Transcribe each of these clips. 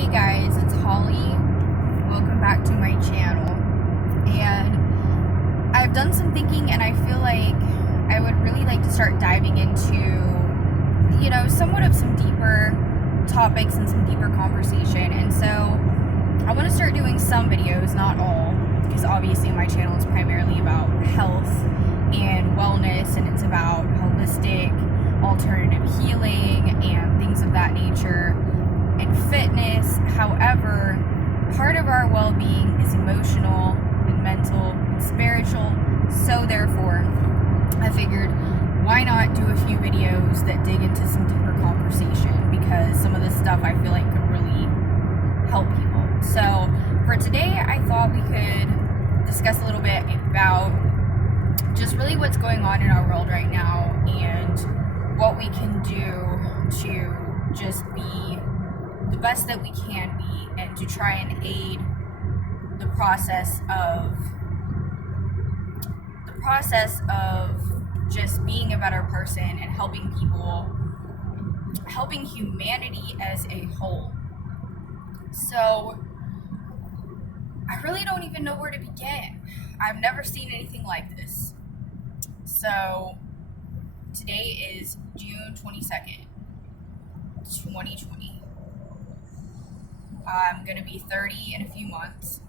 Hey guys, it's Holly. Welcome back to my channel. And I've done some thinking and I feel like I would really like to start diving into, somewhat of some deeper topics and some deeper conversation. And so I want to start doing some videos, not all, because obviously my channel is primarily about health and wellness, and it's about holistic alternative healing and things of that nature and fitness. However, part of our well-being is emotional and mental and spiritual. So therefore, I figured, why not do a few videos that dig into some deeper conversation, because some of this stuff I feel like could really help people. So for today, I thought we could discuss a little bit about just really what's going on in our world right now and what we can do to just be the best that we can be, and to try and aid the process of just being a better person and helping people, helping humanity as a whole. So I really don't even know where to begin. I've never seen anything like this. So today is June 22nd, 2020. I'm going to be 30 in a few months,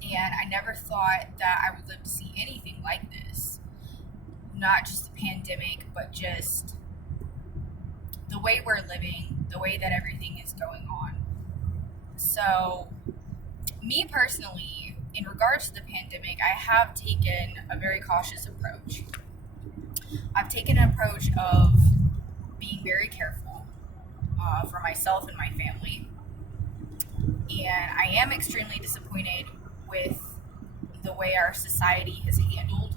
and I never thought that I would live to see anything like this. Not just the pandemic, but just the way we're living, the way that everything is going on. So, me personally, in regards to the pandemic, I have taken a very cautious approach. I've taken an approach of being very careful for myself and my family. And I am extremely disappointed with the way our society has handled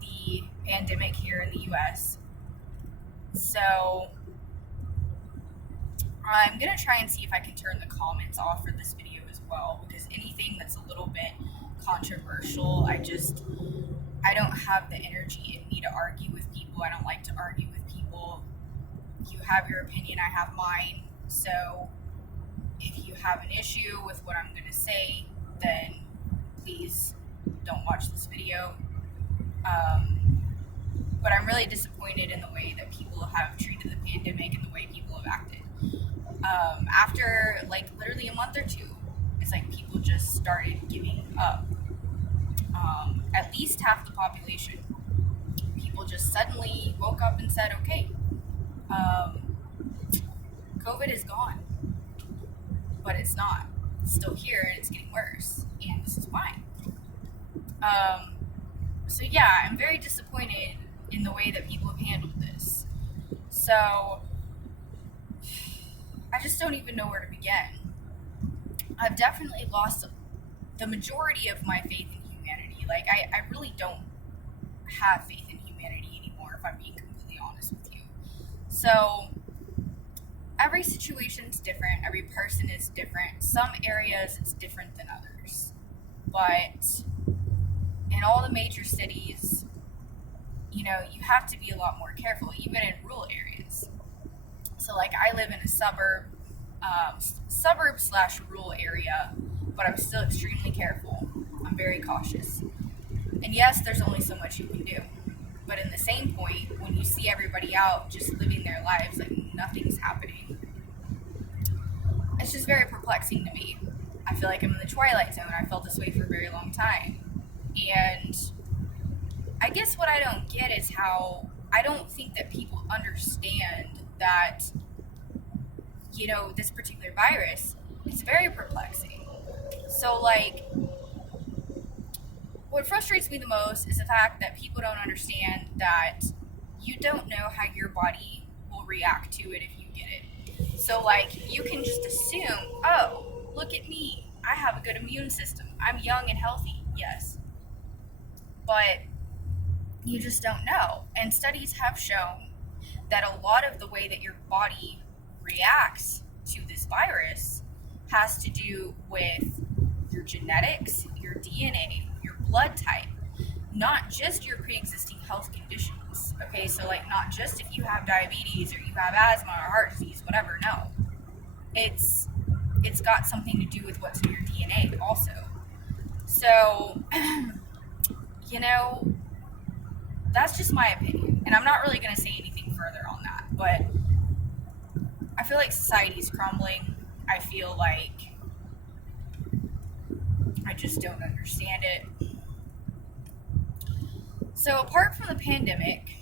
the pandemic here in the US. So I'm going to try and see if I can turn the comments off for this video as well, because anything that's a little bit controversial, I don't have the energy in me to argue with people. I don't like to argue with people. You have your opinion, I have mine. So if you have an issue with what I'm going to say, then please don't watch this video. But I'm really disappointed in the way that people have treated the pandemic and the way people have acted. After literally a month or two, it's like people just started giving up. At least half the population. People just suddenly woke up and said, okay, COVID is gone. But it's not. It's still here, and it's getting worse, and this is why. So yeah, I'm very disappointed in the way that people have handled this. So I just don't even know where to begin. I've definitely lost the majority of my faith in humanity. I really don't have faith in humanity anymore, if I'm being completely honest with you. So every situation is different. Every person is different. Some areas it's different than others. But in all the major cities, you have to be a lot more careful, even in rural areas. So I live in a suburb/rural area, but I'm still extremely careful. I'm very cautious. And yes, there's only so much you can do. But in the same point, when you see everybody out just living their lives like nothing's happening, it's just very perplexing to me. I feel like I'm in the twilight zone. I felt this way for a very long time. And I guess what I don't get is how I don't think that people understand that, this particular virus is very perplexing. So, what frustrates me the most is the fact that people don't understand that you don't know how your body will react to it if you get it. So, you can just assume, oh, look at me. I have a good immune system. I'm young and healthy. Yes. But you just don't know. And studies have shown that a lot of the way that your body reacts to this virus has to do with your genetics, your DNA, your blood type, not just your pre-existing health conditions. Okay, so not just if you have diabetes or you have asthma or heart disease, whatever. No, it's it's got something to do with what's in your DNA also. So, that's just my opinion. And I'm not really going to say anything further on that. But I feel like society's crumbling. I feel like I just don't understand it. So apart from the pandemic,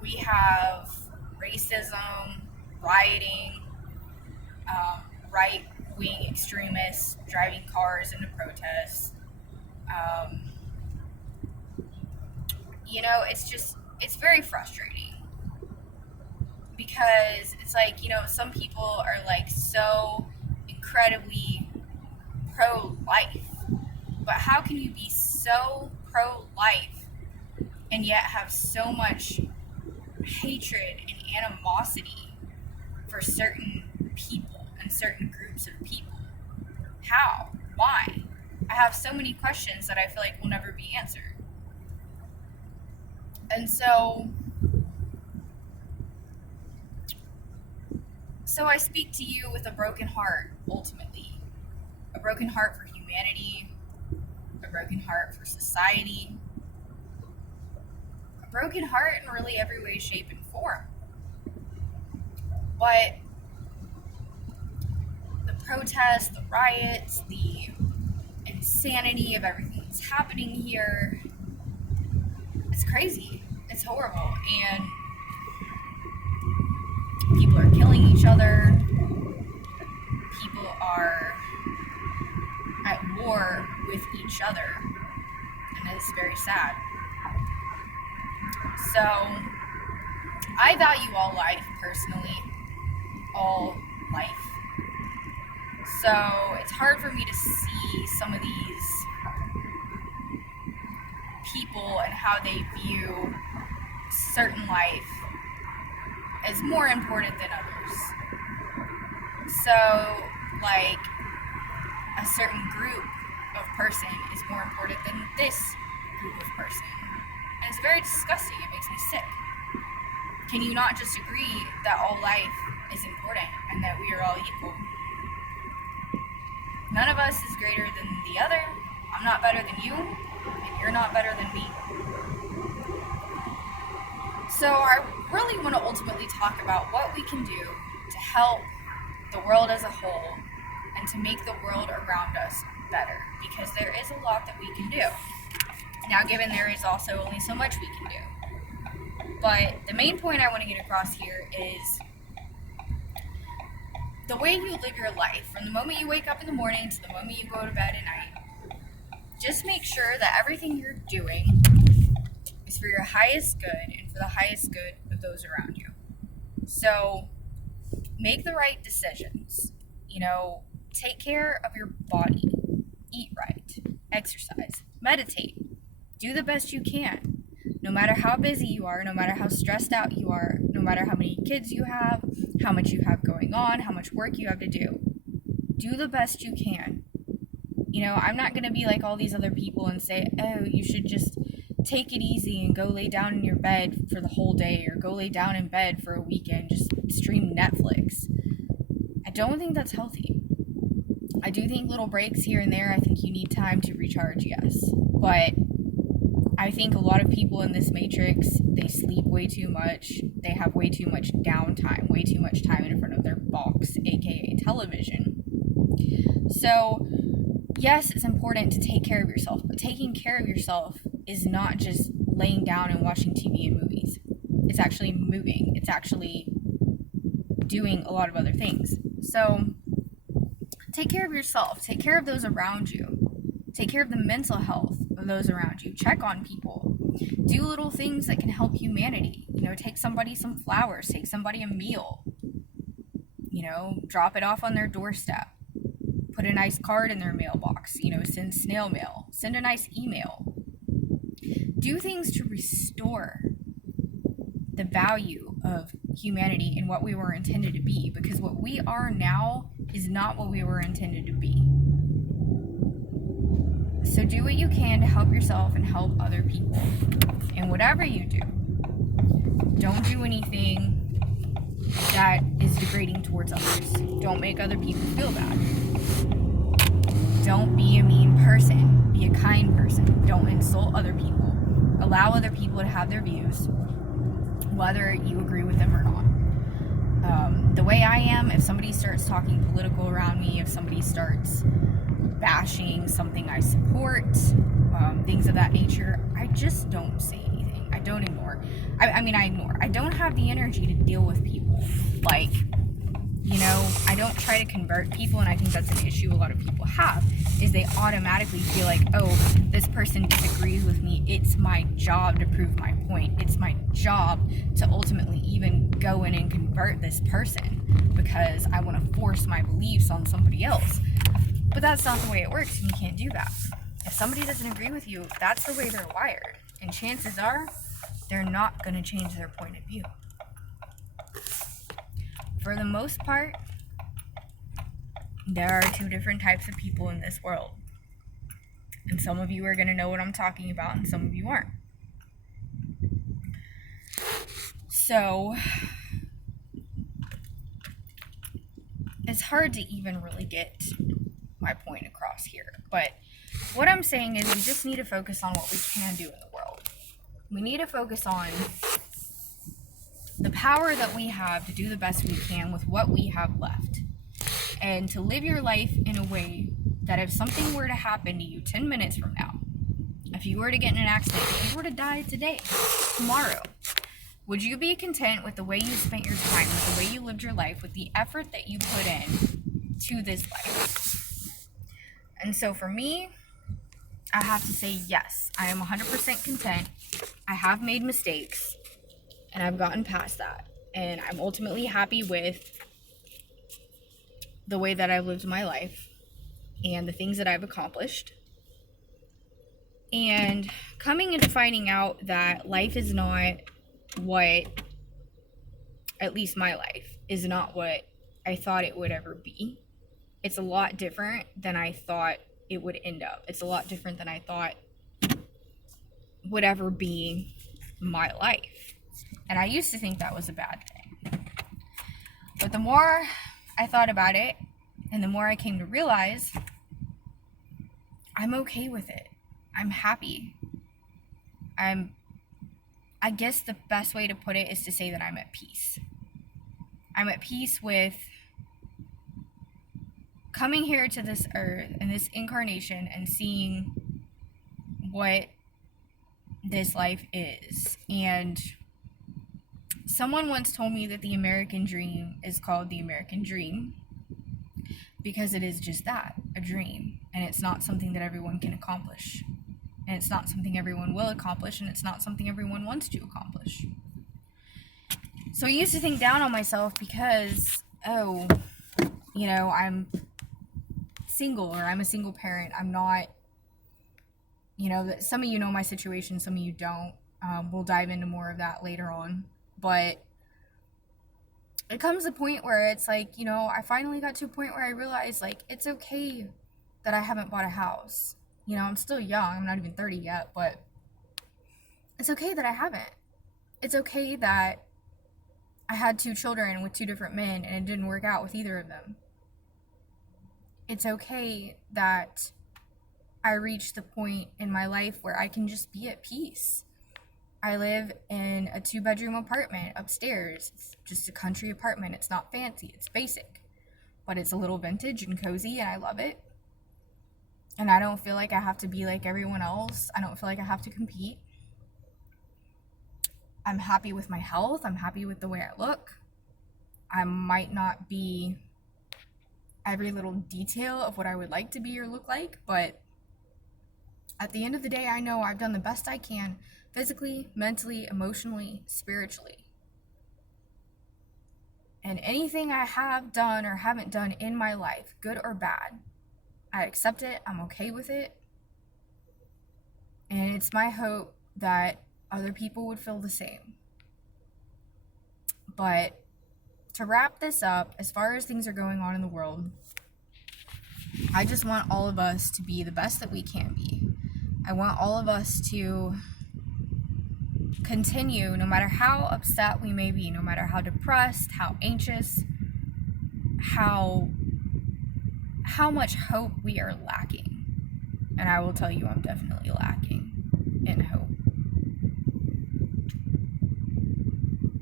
we have racism, rioting, right-wing extremists driving cars into protests. It's very frustrating because it's like, some people are like so incredibly pro-life, but how can you be so pro-life and yet have so much hatred and animosity for certain people and certain groups of people? How? Why? I have so many questions that I feel like will never be answered. And so I speak to you with a broken heart, ultimately. A broken heart for humanity, a broken heart for society, a broken heart in really every way, shape, and form. But the protests, the riots, the insanity of everything that's happening here, it's crazy. It's horrible. And people are killing each other. People are at war with each other. And it's very sad. So, I value all life personally. All life. So, it's hard for me to see some of these people and how they view certain life as more important than others. So, like, a certain group of person is more important than this group of person. And it's very disgusting. It makes me sick. Can you not just agree that all life is important and that we are all equal? None of us is greater than the other. I'm not better than you, and you're not better than me. So I really want to ultimately talk about what we can do to help the world as a whole and to make the world around us better, because there is a lot that we can do. Now, given there is also only so much we can do. But the main point I want to get across here is the way you live your life, from the moment you wake up in the morning to the moment you go to bed at night. Just make sure that everything you're doing is for your highest good and for the highest good of those around you. So make the right decisions. Take care of your body. Eat right. Exercise. Meditate. Do the best you can. No matter how busy you are, no matter how stressed out you are, no matter how many kids you have, how much you have going on, how much work you have to do. Do the best you can. I'm not going to be like all these other people and say, oh, you should just take it easy and go lay down in your bed for the whole day, or go lay down in bed for a weekend, just stream Netflix. I don't think that's healthy. I do think little breaks here and there, I think you need time to recharge, yes. But I think a lot of people in this matrix, they sleep way too much. They have way too much downtime, way too much time in front of their box, aka television. So, yes, it's important to take care of yourself, but taking care of yourself is not just laying down and watching TV and movies. It's actually moving. It's actually doing a lot of other things. So, take care of yourself. Take care of those around you. Take care of the mental health of those around you. Check on people. Do little things that can help humanity. Take somebody some flowers. Take somebody a meal. Drop it off on their doorstep. Put a nice card in their mailbox. Send snail mail. Send a nice email. Do things to restore the value of humanity and what we were intended to be, because what we are now is not what we were intended to be. So do what you can to help yourself and help other people. And whatever you do, don't do anything that is degrading towards others. Don't make other people feel bad. Don't be a mean person. Be a kind person. Don't insult other people. Allow other people to have their views, whether you agree with them or not. The way I am, if somebody starts talking political around me, if somebody starts bashing something I support, things of that nature, I just don't say anything. I don't ignore. I ignore. I don't have the energy to deal with people. Like, I don't try to convert people, and I think that's an issue a lot of people have, is they automatically feel like, oh, this person disagrees with me. It's my job to prove my point. It's my job to ultimately even go in and convert this person because I want to force my beliefs on somebody else. But that's not the way it works, and you can't do that. If somebody doesn't agree with you, that's the way they're wired. And chances are, they're not going to change their point of view. For the most part, there are two different types of people in this world. And some of you are going to know what I'm talking about, and some of you aren't. So, it's hard to even really get my point across here. But what I'm saying is we just need to focus on what we can do in the world. We need to focus on the power that we have to do the best we can with what we have left. And to live your life in a way that if something were to happen to you 10 minutes from now, if you were to get in an accident, if you were to die today, tomorrow, would you be content with the way you spent your time, with the way you lived your life, with the effort that you put in to this life? And so for me, I have to say yes, I am 100% content. I have made mistakes, and I've gotten past that. And I'm ultimately happy with the way that I've lived my life and the things that I've accomplished. And coming into finding out that life is not what, at least my life, is not what I thought it would ever be. It's a lot different than I thought it would end up. It's a lot different than I thought would ever be my life. And I used to think that was a bad thing. But the more I thought about it, and the more I came to realize, I'm okay with it. I'm happy. I guess the best way to put it is to say that I'm at peace. I'm at peace with coming here to this earth and this incarnation and seeing what this life is. And someone once told me that the American dream is called the American dream because it is just that, a dream. And it's not something that everyone can accomplish. And it's not something everyone will accomplish, and it's not something everyone wants to accomplish. So I used to think down on myself because, I'm single, or I'm a single parent. I'm not, some of you know my situation, some of you don't. We'll dive into more of that later on. But it comes to a point where it's like, I finally got to a point where I realized, like, it's okay that I haven't bought a house. I'm still young. I'm not even 30 yet, but it's okay that I haven't. It's okay that I had 2 children with 2 different men and it didn't work out with either of them. It's okay that I reached the point in my life where I can just be at peace. I live in a 2-bedroom apartment upstairs. It's just a country apartment. It's not fancy. It's basic. But it's a little vintage and cozy, and I love it. And I don't feel like I have to be like everyone else. I don't feel like I have to compete. I'm happy with my health. I'm happy with the way I look. I might not be every little detail of what I would like to be or look like, but at the end of the day, I know I've done the best I can physically, mentally, emotionally, spiritually. And anything I have done or haven't done in my life, good or bad, I accept it. I'm okay with it. And it's my hope that other people would feel the same. But to wrap this up, as far as things are going on in the world, I just want all of us to be the best that we can be. I want all of us to continue, no matter how upset we may be, no matter how depressed, how anxious, how much hope we are lacking. And I will tell you, I'm definitely lacking in hope.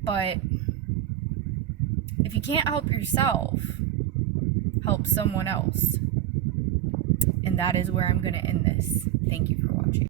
But if you can't help yourself, help someone else. And that is where I'm going to end this. Thank you for watching.